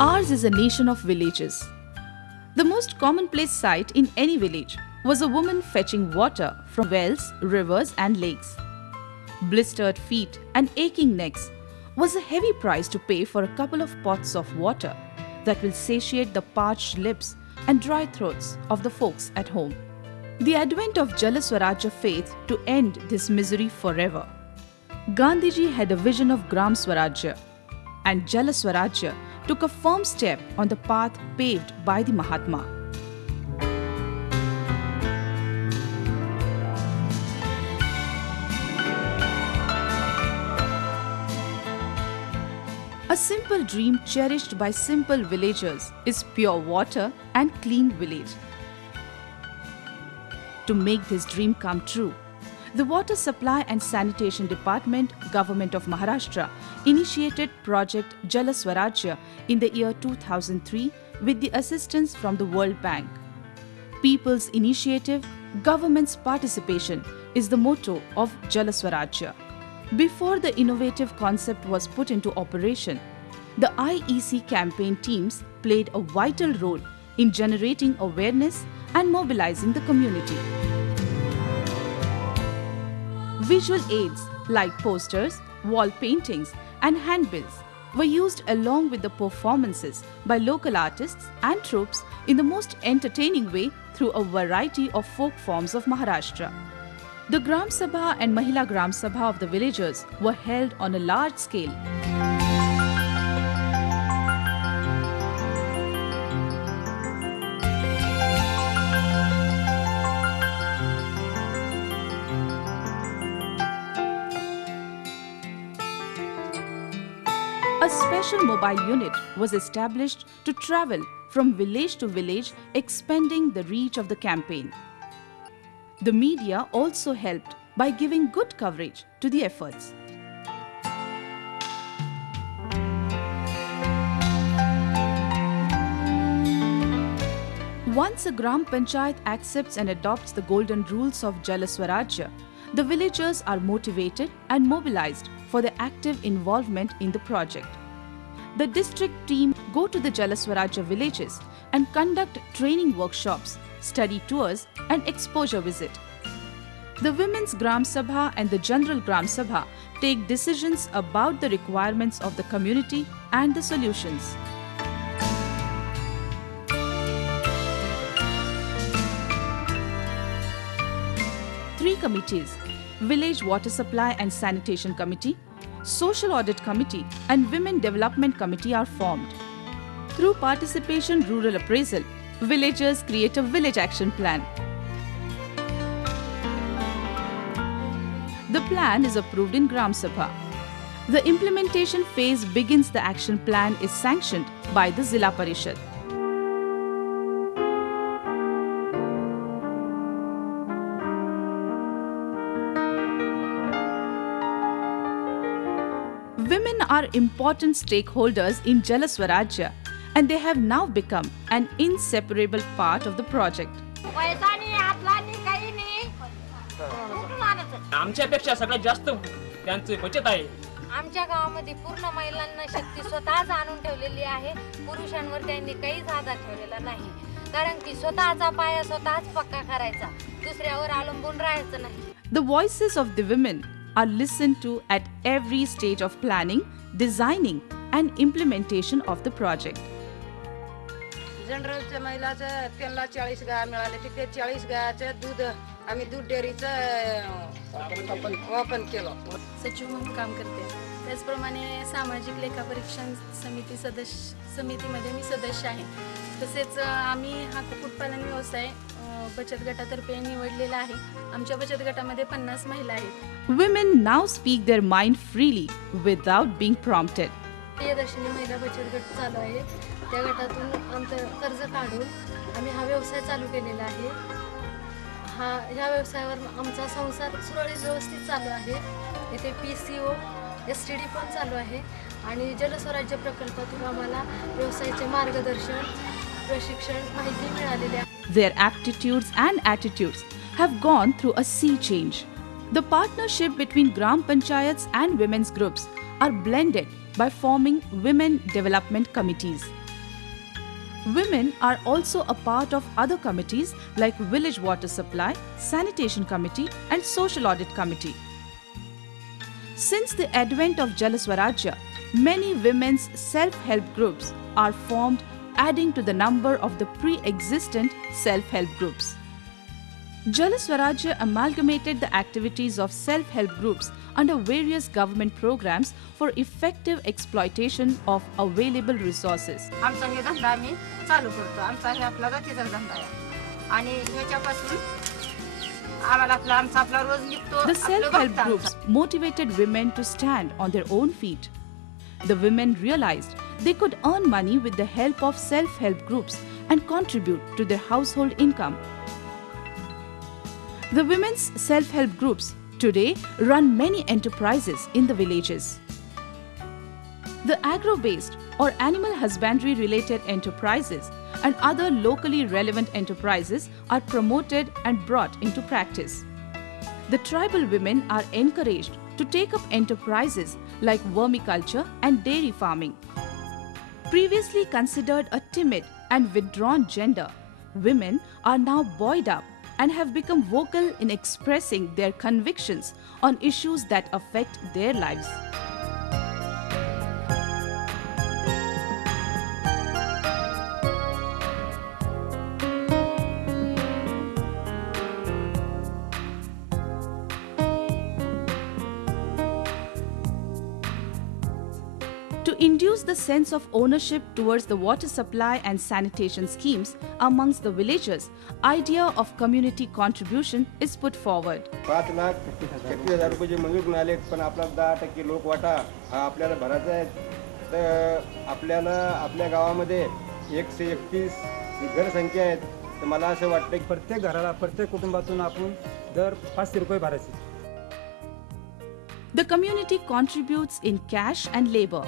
Ours is a nation of villages. The most commonplace sight in any village was a woman fetching water from wells, rivers, and lakes. Blistered feet and aching necks was a heavy price to pay for a couple of pots of water that will satiate the parched lips and dry throats of the folks at home. The advent of Jal Swarajya faith to end this misery forever. Gandhiji had a vision of Gram Swarajya, and Jal Swarajya took a firm step on the path paved by the Mahatma. A simple dream cherished by simple villagers is pure water and clean village. To make this dream come true, the Water Supply and Sanitation Department, Government of Maharashtra, initiated Project Jal Swarajya in the year 2003 with the assistance from the World Bank. People's initiative, government's participation is the motto of Jal Swarajya. Before the innovative concept was put into operation, the IEC campaign teams played a vital role in generating awareness and mobilizing the community. Visual aids like posters, wall paintings, and handbills were used along with the performances by local artists and troops in the most entertaining way through a variety of folk forms of Maharashtra. The Gram Sabha and Mahila Gram Sabha of the villagers were held on a large scale. A special mobile unit was established to travel from village to village, expanding the reach of the campaign. The media also helped by giving good coverage to the efforts. Once a Gram Panchayat accepts and adopts the golden rules of Jal Swarajya, the villagers are motivated and mobilized for their active involvement in the project. The district team go to the Jal Swarajya villages and conduct training workshops, study tours and exposure visit. The Women's Gram Sabha and the General Gram Sabha take decisions about the requirements of the community and the solutions. Three committees, Village Water Supply and Sanitation Committee, Social Audit Committee and Women Development Committee are formed. Through participation rural appraisal, villagers create a village action plan. The plan is approved in Gram Sabha. The implementation phase begins. The action plan is sanctioned by the Zilla Parishad. Women are important stakeholders in Jal Swarajya, and they have now become an inseparable part of the project. आमच्यापेक्षा सगळ्यात जास्त त्यांची बचत आहे. आमच्या गावामध्ये पूर्ण महिलांना शक्ती स्वतःच आणून ठेवलेली आहे. पुरुषांवर त्यांनी काहीच आधार ठेवलेला नाही, कारण की स्वतःचा पाया स्वतःच पक्का करायचा, दुसऱ्यावर अवलंबून राहायचं नाही. The voices of the women are listened to at every stage of planning, designing and implementation of the project. जनरलच्या महिलाचं त्यांना 40 गाय मिळाले, तिथे 40 गायाचं दूध आम्ही दूध डेअरीचं वापन केलं. सचिव म्हणून काम करते. त्याचप्रमाणे सामाजिक लेखापरीक्षण समितीमध्ये मी सदस्य आहे. तसेच आम्ही हा कुक्कुटपालन व्यवसाय बचत गटातर्फे निवडलेला आहे. आमच्या बचत गटामध्ये 50 महिला आहेत. Women now speak their mind freely without being prompted. Priyadarshini महिला बचत गट चालू आहे. त्या गटातून आमचं कर्ज काढून आम्ही हा व्यवसाय चालू केलेला आहे. ह्या व्यवसायावर आमचा संसार सुरळीत व्यवस्थित चालू आहे. येथे PCO STD पण चालू आहे आणि जल स्वराज्य प्रकल्पातून आम्हाला व्यवसायाचे मार्गदर्शन, प्रशिक्षण, माहिती मिळालेली आहे. Their aptitudes and attitudes have gone through a sea change. The partnership between Gram Panchayats and women's groups are blended by forming women development committees. Women are also a part of other committees like Village Water Supply, Sanitation Committee and Social Audit Committee. Since the advent of Jal Swarajya, many women's self-help groups are formed, adding to the number of the pre-existent self-help groups. Jal Swarajya amalgamated the activities of self-help groups under various government programs for effective exploitation of available resources. आमचा हे धंदा आम्ही चालू करतो. आमचा हे आपला जातीचा धंदा आहे आणि ह्याच्यापासून आम्हाला आपला रोज निघतो. The self-help groups motivated women to stand on their own feet. The women realized they could earn money with the help of self-help groups and contribute to their household income. The women's self-help groups today run many enterprises in the villages. The agro-based or animal husbandry-related enterprises and other locally relevant enterprises are promoted and brought into practice. The tribal women are encouraged to take up enterprises like vermiculture and dairy farming. Previously considered a timid and withdrawn gender, women are now buoyed up and have become vocal in expressing their convictions on issues that affect their lives. To induce the sense of ownership towards the water supply and sanitation schemes amongst the villagers, idea of community contribution is put forward. 5,36,000 रुपये जे मंजूर मिळाले पण आपला 10% लोकवाटा हा आपल्याला भरायचा आहे. तर आपल्याला आपल्या गावामध्ये 131 घरसंख्या आहेत. तर मला असं वाटतं की प्रत्येक घराला प्रत्येक कुटुंबातून आपण दर 500 रुपये भरायचे. The community contributes in cash and labor.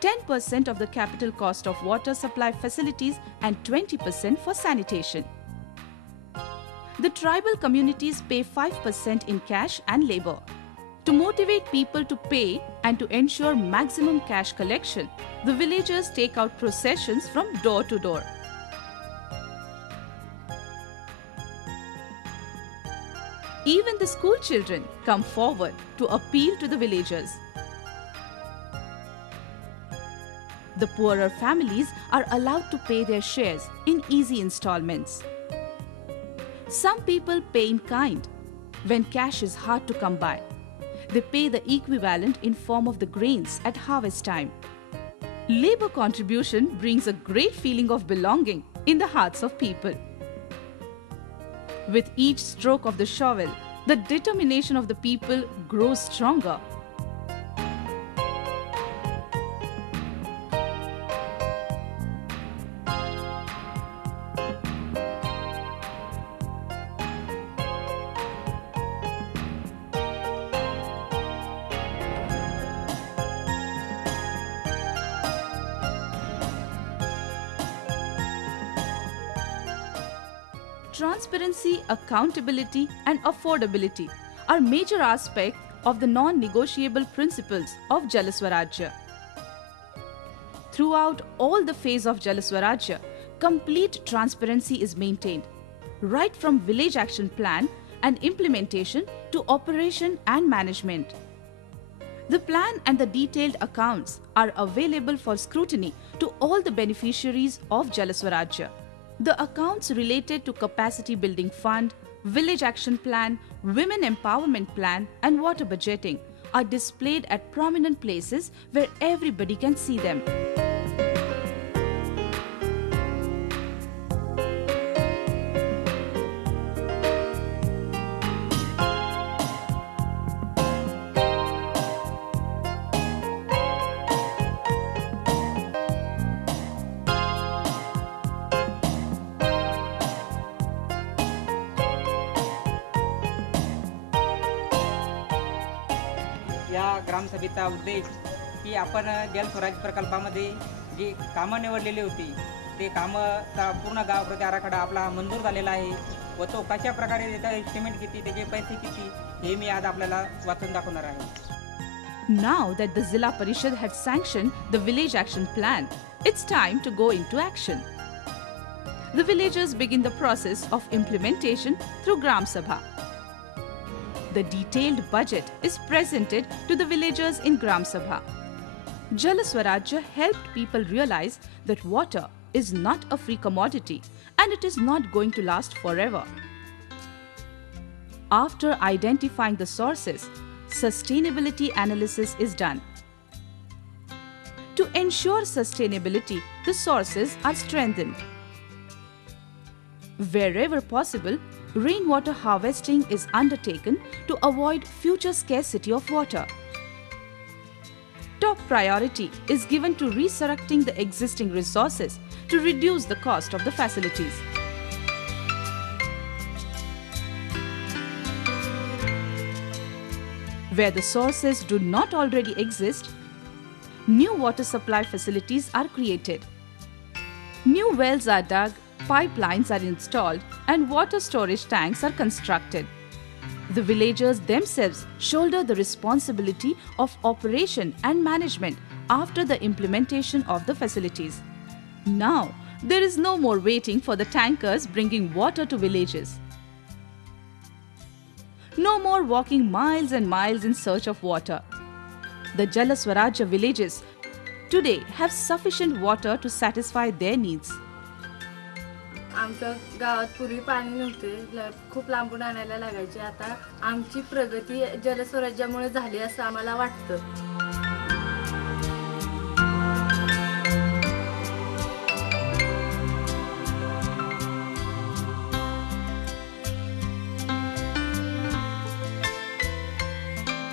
10% of the capital cost of water supply facilities and 20% for sanitation. The tribal communities pay 5% in cash and labor. To motivate people to pay and to ensure maximum cash collection, the villagers take out processions from door to door. Even the school children come forward to appeal to the villagers. The poorer families are allowed to pay their shares in easy installments. Some people pay in kind. When cash is hard to come by, they pay the equivalent in form of the grains at harvest time. Labor contribution brings a great feeling of belonging in the hearts of people. With each stroke of the shovel, the determination of the people grows stronger. Transparency, accountability, and affordability are major aspects of the non-negotiable principles of Jal Swarajya. Throughout all the phase of Jal Swarajya, complete transparency is maintained, right from village action plan and implementation to operation and management. The plan and the detailed accounts are available for scrutiny to all the beneficiaries of Jal Swarajya. The accounts related to Capacity Building Fund, Village Action Plan, Women Empowerment Plan and Water Budgeting are displayed at prominent places where everybody can see them. या ग्रामसभेचा उद्देश की आपण जल स्वराज प्रकल्पामध्ये जी कामं निवडलेली होती ते कामाचा पूर्ण गावाप्रती आराखडा आपला मंजूर झालेला आहे व तो कशा प्रकारे त्याचा एस्टिमेट किती त्याचे पैसे किती हे मी आज आपल्याला वाचून दाखवणार आहे. Now that the Zilla Parishad had sanctioned the village action plan, it's time to go into action. the villagers begin the process of implementation through Gram Sabha. The detailed budget is presented to the villagers in Gram Sabha. Jal Swarajya helped people realize that water is not a free commodity and it is not going to last forever. After identifying the sources, sustainability analysis is done. To ensure sustainability, the sources are strengthened. Wherever possible, rainwater harvesting is undertaken to avoid future scarcity of water. Top priority is given to resurrecting the existing resources to reduce the cost of the facilities. Where the sources do not already exist, new water supply facilities are created. New wells are dug, pipelines are installed, and water storage tanks are constructed. The villagers themselves shoulder the responsibility of operation and management after the implementation of the facilities. Now, there is no more waiting for the tankers bringing water to villages. No more walking miles and miles in search of water. The Jal Swarajya villages today have sufficient water to satisfy their needs. आमच्या गावात पूर्वी पाणी नव्हते, खूप लांबून आणायला लागायचे. आता आमची प्रगती जलस्वराज्यामुळे झाली असं आम्हाला वाटतं.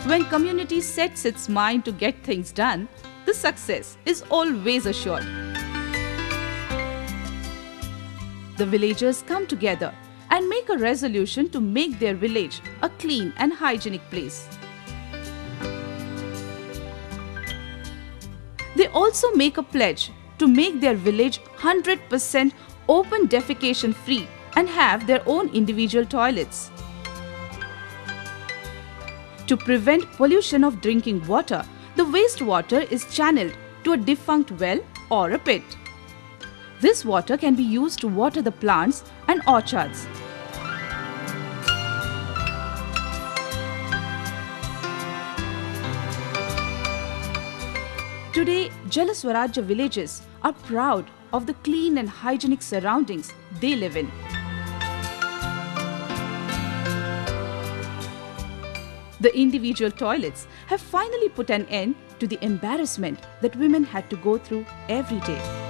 When community sets its mind to get things done, the success is always assured. The villagers come together and make a resolution to make their village a clean and hygienic place. They also make a pledge to make their village 100% open defecation free and have their own individual toilets. To prevent pollution of drinking water, the wastewater is channeled to a defunct well or a pit. This water can be used to water the plants and orchards. Today, Jal Swarajya villages are proud of the clean and hygienic surroundings they live in. The individual toilets have finally put an end to the embarrassment that women had to go through every day.